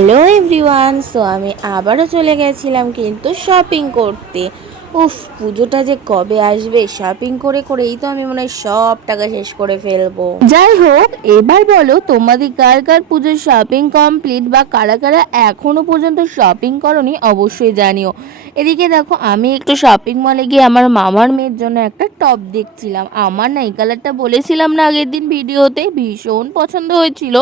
Hello everyone, so আমি আবারও চলে গেছিলাম কিন্তু শপিং করতে। উফ, পুজোটা যে কবে আসবে, শপিং করে করেই তো আমি মনে হয় সব টাকা শেষ করে ফেলবো। যাই হোক, এবার বলো তোমাদের কার কার পুজোর শপিং কমপ্লিট বা কারা কারা এখনো পর্যন্ত শপিং করনি, অবশ্যই জানিও। এদিকে দেখো, আমি একটু শপিং মলে গিয়ে আমার মামার মেয়ের জন্য একটা টপ দেখছিলাম। আমার না এই কালারটা বলেছিলাম না আগের দিন ভিডিওতে, ভীষণ পছন্দ হয়েছিল,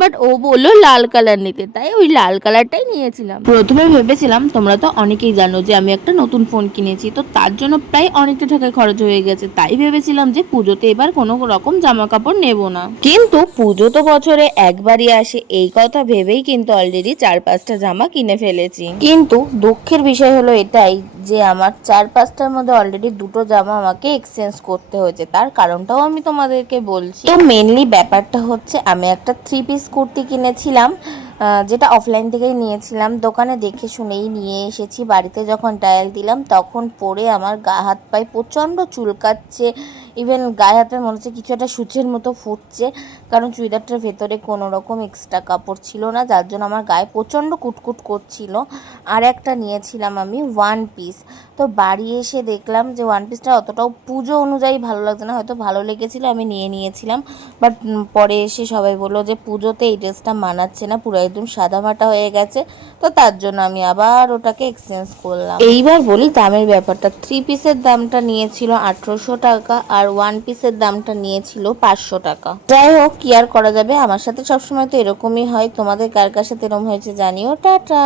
বাট ও বললো লাল কালার নিতে, তাই ওই লাল কালারটাই নিয়েছিলাম। প্রথমে ভেবেছিলাম, তোমরা তো অনেকেই জানো যে আমি একটা নতুন ফোন কিনেছি, তো তার জন্য প্রায় অনেকটা টাকা খরচ হয়ে গেছে, তাই ভেবেছিলাম যে পুজোতে এবার কোনো রকম জামা কাপড় নেব না। কিন্তু পুজো তো বছরে একবারই আসে, এই কথা ভেবেই কিন্তু অলরেডি 4-5টা জামা কিনে ফেলেছি। কিন্তু দুঃখের বিষয় হলো এটাই যে আমার 4-5টার মধ্যে অলরেডি 2টো জামা আমাকে এক্সচেঞ্জ করতে হয়েছে। তার কারণটাও আমি তোমাদেরকে বলছি। তো মেনলি ব্যাপারটা হচ্ছে, আমি একটা 3 পিস কুর্তি কিনেছিলাম, যেটা অফলাইন থেকেই নিয়েছিলাম। দোকানে দেখে শুনেই নিয়ে এসেছি। বাড়িতে যখন ট্রায়াল দিলাম তখন পরে আমার গা হাত পায়ে প্রচণ্ড চুলকাচ্ছে, ইভেন গায়ে হাতে মনে হচ্ছে কিছু একটা সূচের মতো ফুটছে, কারণ চুড়িদারটার ভেতরে কোনো রকম এক্সট্রা কাপড় ছিল না, যার জন্য আমার গায়ে প্রচণ্ড কুটকুট করছিল। আর একটা নিয়েছিলাম আমি 1 পিস। তো বাড়ি এসে দেখলাম যে 1 পিসটা অতটাও পুজো অনুযায়ী ভালো লাগছে না, হয়তো ভালো লেগেছিলো আমি নিয়ে নিয়েছিলাম, বাট পরে এসে সবাই বললো যে পুজোতে এই ড্রেসটা মানাচ্ছে না, পুরো একদম সাদামাটা হয়ে গেছে। তো তার জন্য আমি আবার ওটাকে এক্সচেঞ্জ করলাম। এইবার বলি দামের ব্যাপারটা, 3 পিসের দামটা নিয়েছিল 1800 টাকা, আর 1 পিসের দামটা নিয়েছিল 500 টাকা। যাই হোক, কি আর করা যাবে, আমার সাথে সবসময় তো এরকমই হয়। তোমাদের কার কার সাথে এরকম হয়েছে জানিও। টাটা।